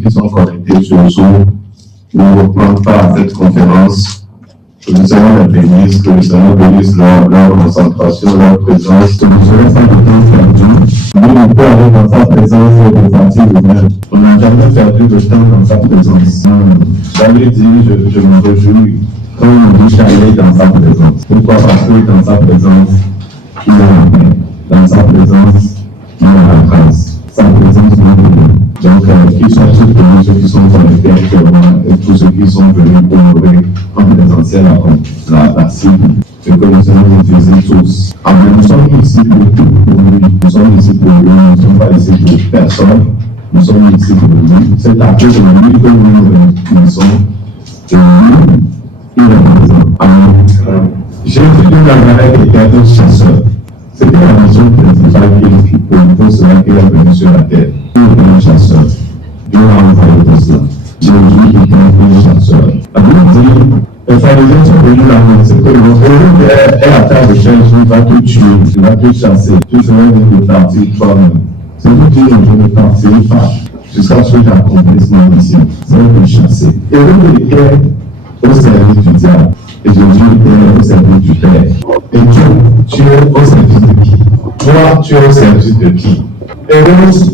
qui sont connectés sur Zoom ne reprennent pas cette conférence, que nous allons les bénir, que nous allons bénir leur concentration, leur présence, que nous allons faire de temps perdu. Nous, on peut aller dans sa présence et repartir nous-mêmes. On n'a jamais perdu de temps dans sa présence. J'avais dit, je me réjouis quand on dit aller dans sa présence. Pourquoi? Parce que dans sa présence, il y a la paix. Dans sa présence, il y a la grâce. Sa présence nous bénit. Donc, qu'ils soient tous ceux qui sont connectés actuellement et tous ceux qui sont venus honorer en présentiel la cible, et que nous allons utiliser tous. Amen. Nous sommes ici pour lui. Nous sommes ici pour lui. Nous ne sommes pas ici pour personne. Nous sommes ici pour lui. C'est à cause de lui que nous sommes. Et lui, il est présent. Amen. Jésus nous a avec les cadeaux chasseurs. C'était la mission principale pour cela qu'il est venu sur la terre. Il est un chasseur. Dieu a envoyé pour cela. Jésus est un chasseur. La Bible dit, les pharisiens sont venus là, c'est que le rôle est à ta recherche, il va te tuer, il va te chasser. Tu seras de partir toi-même. C'est vous qui je ne partirai pas jusqu'à ce que j'accomplisse ma mission. C'est de chasser. Et l'homme était au service du diable. Et Jésus est au service du Père. Et tu es au service de qui? Toi, tu es au service de qui? Et Rose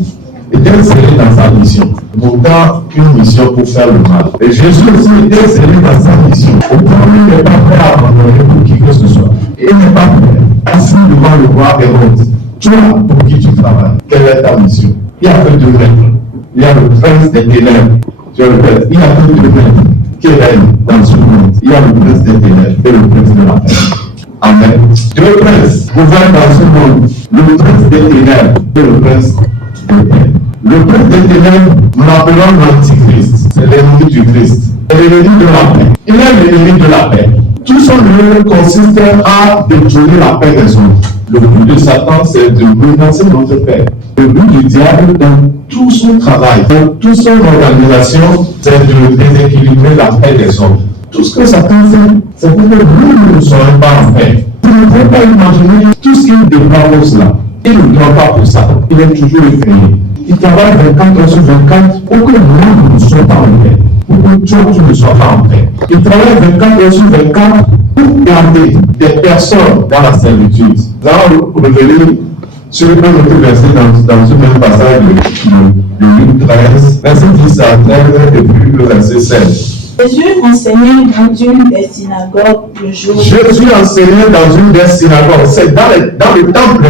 était inséré dans sa mission. Pourtant, une mission pour faire le mal. Et Jésus aussi était inséré dans sa mission. Pourtant, il n'est pas prêt à abandonner pour qui que ce soit. Il n'est pas prêt. Assis devant le roi Hérode. Toi, pour qui tu travailles? Quelle est ta mission? Il y a que deux maîtres. Il y a le prince des ténèbres. Je répète, il y a que deux maîtres qui règnent dans ce monde. Il y a le prince des ténèbres et le prince de la paix. Amen. Deux princes gouvernent dans ce monde. Le prince des ténèbres et le prince de paix. Le prince des ténèbres, nous l'appelons l'Antichrist. C'est l'ennemi du Christ. C'est l'ennemi de la paix. Il est l'ennemi de la paix. Tout son œuvre consiste à détruire la paix des hommes. Le but de Satan, c'est de menacer notre paix. Le but du diable, dans tout son travail, dans toute son organisation, c'est de déséquilibrer la paix des hommes. Tout ce que Satan fait, c'est pour que nous ne soyons pas en paix. Vous ne pouvez pas imaginer tout ce qu'il déploie pour cela. Il ne doit pas pour ça. Il est toujours effrayé. Il travaille 24 heures sur 24 pour que nous ne soyons pas en paix. Pour que toi, tu ne sois pas en paix. Il travaille 24 heures sur 24 pour garder des personnes dans la servitude. Nous allons revenir sur un autre verset dans ce même passage de Luc 13, verset 10 à 13 et puis le verset 16. Jésus enseignait dans une des synagogues le jour. Jésus enseignait dans une des synagogues. C'est dans le temple.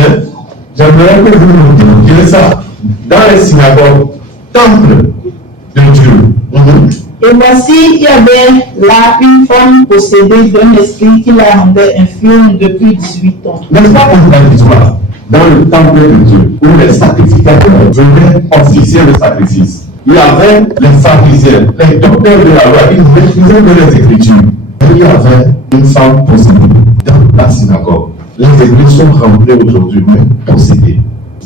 J'aimerais que vous nous disiez ça. Dans les synagogues, temple de Dieu. Et voici, il y avait là une femme possédée d'un esprit qui la rendait infirme depuis 18 ans. N'est-ce pas contradictoire? Dans le temple de Dieu, où les sacrificateurs venaient officier le sacrifice. Il y avait les pharisiens, les docteurs de la loi, ils maîtrisaient les Écritures. Et il y avait une femme possédée dans la synagogue. Les églises sont remplies aujourd'hui, mais possédées.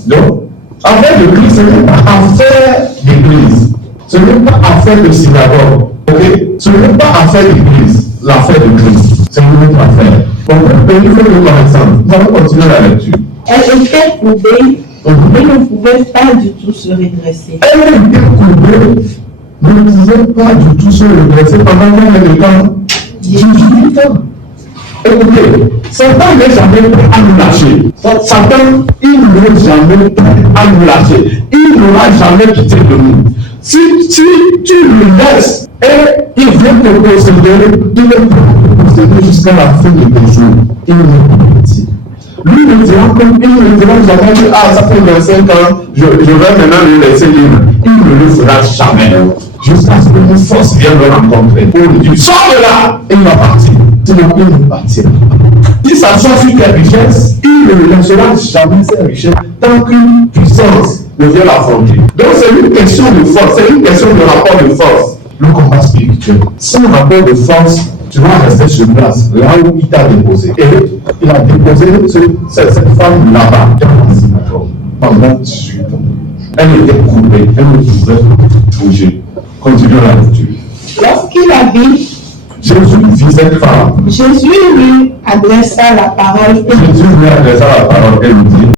Donc, affaire de Christ, ce n'est pas affaire d'église. Ce n'est pas affaire de synagogue. Okay? Ce n'est pas affaire d'église, l'affaire de Christ. C'est une autre affaire. Donc, il faut le connaissance. Nous allons continuer la lecture. Elle était courbée et ne pouvait pas du tout se redresser. Elle était courbée, ne pouvait pas du tout se redresser pendant combien de temps? 18 ans. Écoutez, Satan n'est jamais prêt à nous lâcher. Satan, il n'est jamais prêt à nous lâcher. Il n'aura jamais quitté de nous. Si tu le laisses et il vient te posséder, il est prêt à te posséder jusqu'à la fin de tes jours. Il n'est pas petit. Lui ne dira jamais que ça fait 25 ans, je vais maintenant le laisser libre. Il ne le fera jamais. Jusqu'à ce que une force vienne le rencontrer. Pour lui dire, sors de là, et il va partir. Sinon, il ne partira pas. Il s'assoit sur tes richesses, il ne laissera jamais ses richesses tant qu'une puissance ne vient l'affronter. Donc c'est une question de force, c'est une question de rapport de force. Le combat spirituel. Sans rapport de force, tu vas rester sur place, là où il t'a déposé. Et il a déposé cette femme là-bas, dans la synagogue, pendant 18 ans. Elle était courbée, elle ne pouvait bouger. Continuons la lecture. Lorsqu'il a vu, Jésus vit cette femme. Jésus lui adressa la parole Jésus lui adressa la parole et lui dit,